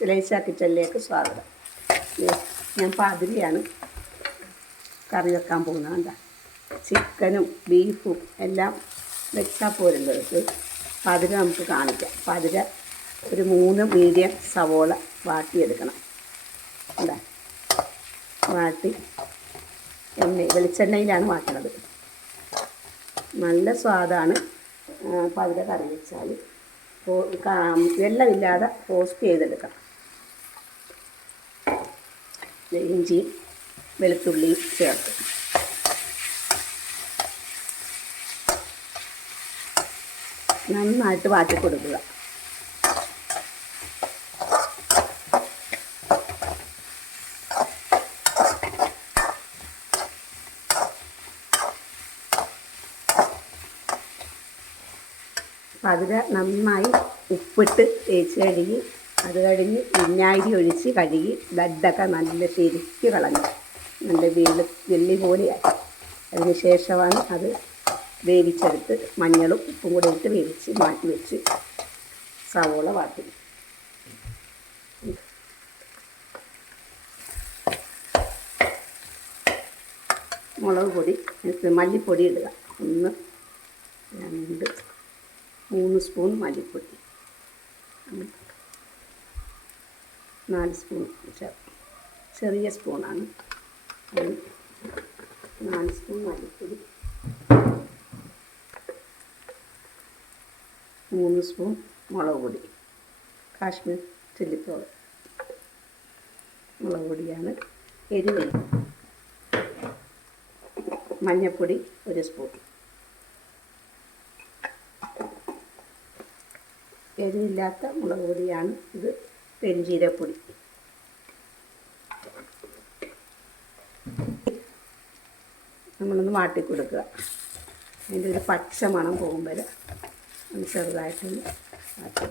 ലേശ കിച്ചണിലേക്ക് സ്വാഗതം ഞാൻ പാതിരിയാണ് കറി വെക്കാൻ പോകുന്നത്. കണ്ട? ചിക്കനും ബീഫും എല്ലാം വെച്ചാൽ പോരുന്നത്. പതിര നമുക്ക് കാണിക്കാം. പതിര ഒരു മൂന്ന് മീഡിയം സവോള വാട്ടിയെടുക്കണം. കണ്ടാ? വാട്ടി എണ്ണ വെളിച്ചെണ്ണയിലാണ് വാട്ടണത്. നല്ല സ്വാദാണ് പതിര കറി വെച്ചാൽ വെള്ളമില്ലാതെ റോസ്റ്റ് ചെയ്തെടുക്കണം. ഇഞ്ചിയും വെളുത്തുള്ളി ചേർത്ത്. നന്നായിട്ട് വാട്ടി കൊടുക്കുക. അതിൽ നന്നായി ഉപ്പിട്ട് തേച്ച് കഴുകി അത് കഴിഞ്ഞ് വിനാഗിരി ഒഴിച്ച് കഴുകി ബ്ലഡൊക്കെ നല്ല ശരിക്ക് കളഞ്ഞു. നല്ല വെള്ളി വെള്ളി പോലെയായി. അതിന് ശേഷമാണ് അത് വേവിച്ചെടുത്ത് മഞ്ഞളും ഉപ്പും കൂടെ ഇട്ട് വേവിച്ച് മാറ്റി വെച്ച് സവോള വാട്ടി. മുളക് പൊടി മല്ലിപ്പൊടി ഇടുക. ഒന്ന് രണ്ട് മൂന്ന് സ്പൂൺ മല്ലിപ്പൊടി. നാല് സ്പൂൺ ചെറിയ സ്പൂണാണ്. നാല് സ്പൂൺ മല്ലിപ്പൊടി. മൂന്ന് സ്പൂൺ മുളക് പൊടി. കാശ്മീർ ചില്ലി പൗഡർ മുളക് പൊടിയാണ്. എരിവ്. മഞ്ഞൾപ്പൊടി ഒരു സ്പൂൺ. എരിവില്ലാത്ത മുളക് പൊടിയാണ് ഇത്. പെരുംജീരപ്പൊടി നമ്മളൊന്ന് വാട്ടി കൊടുക്കുക അതിന്റെ ഒരു പച്ച മണം പോകുമ്പോൾ ചെറുതായിട്ടൊന്ന് വാട്ടി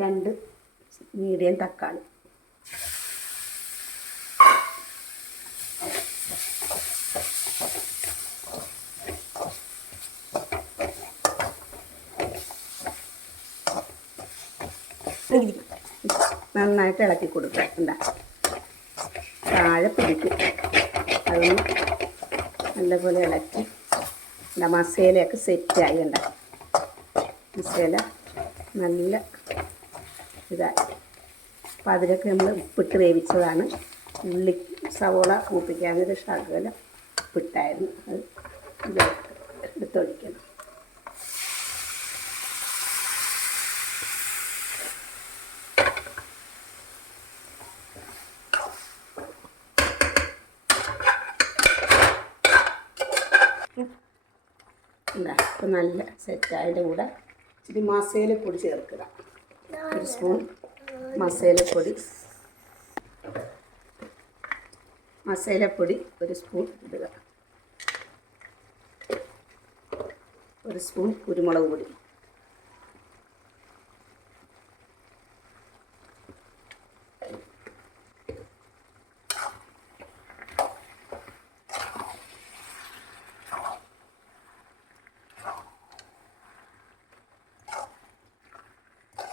രണ്ട് മീഡിയം തക്കാളി. നന്നായിട്ട് ഇളക്കി കൊടുക്കുക. എന്താ താഴെ പിടിക്കും. അതൊന്ന് നല്ലപോലെ ഇളക്കി. എന്താ മസാലയൊക്കെ സെറ്റായി ഉണ്ടാകും മസാല നല്ല ഇതായി അപ്പോൾ അതിലൊക്കെ നമ്മൾ ഉപ്പിട്ട് വേവിച്ചതാണ്. ഉള്ളി സവോള മൂപ്പിക്കാനൊരു ശകലം ഉപ്പിട്ടായിരുന്നു. അത് എടുത്തൊഴിക്കണം. ഇതാ നല്ല സെറ്റായതിന്റെ കൂടെ ഇച്ചിരി കൂടി ചേർക്കുക. ഒരു സ്പൂൺ മസാലപ്പൊടി. മസാലപ്പൊടി ഒരു സ്പൂൺ ഇടുക. ഒരു സ്പൂൺ കുരുമുളക് പൊടി.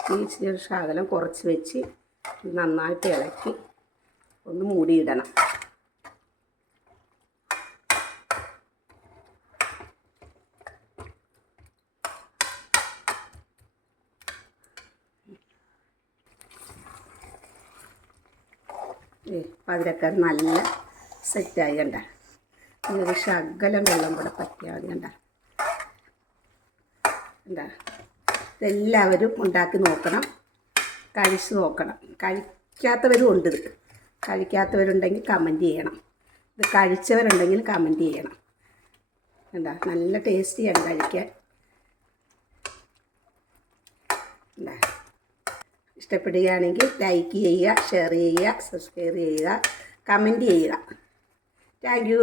ചെറു ശകലം കുറച്ച് വെച്ച് നന്നായിട്ട് ഇളക്കി ഒന്ന് മൂടിയിടണം. പതിരക്കാർ നല്ല സെറ്റായി കണ്ട. ഒരു ശകലം വെള്ളം കൂടെ പറ്റിയാൽ മതി കണ്ട. എന്താ ഇതെല്ലാവരും ഉണ്ടാക്കി നോക്കണം. കഴിച്ച് നോക്കണം. കഴിക്കാത്തവരും ഉണ്ട് ഇത്. കഴിക്കാത്തവരുണ്ടെങ്കിൽ കമന്റ് ചെയ്യണം. ഇത് കഴിച്ചവരുണ്ടെങ്കിൽ കമന്റ് ചെയ്യണം. എന്താ നല്ല ടേസ്റ്റിയാണ് കഴിക്കാൻ. എന്താ ഇഷ്ടപ്പെടുകയാണെങ്കിൽ ലൈക്ക് ചെയ്യുക ഷെയർ ചെയ്യുക സബ്സ്ക്രൈബ് ചെയ്യുക കമന്റ് ചെയ്യുക. Thank you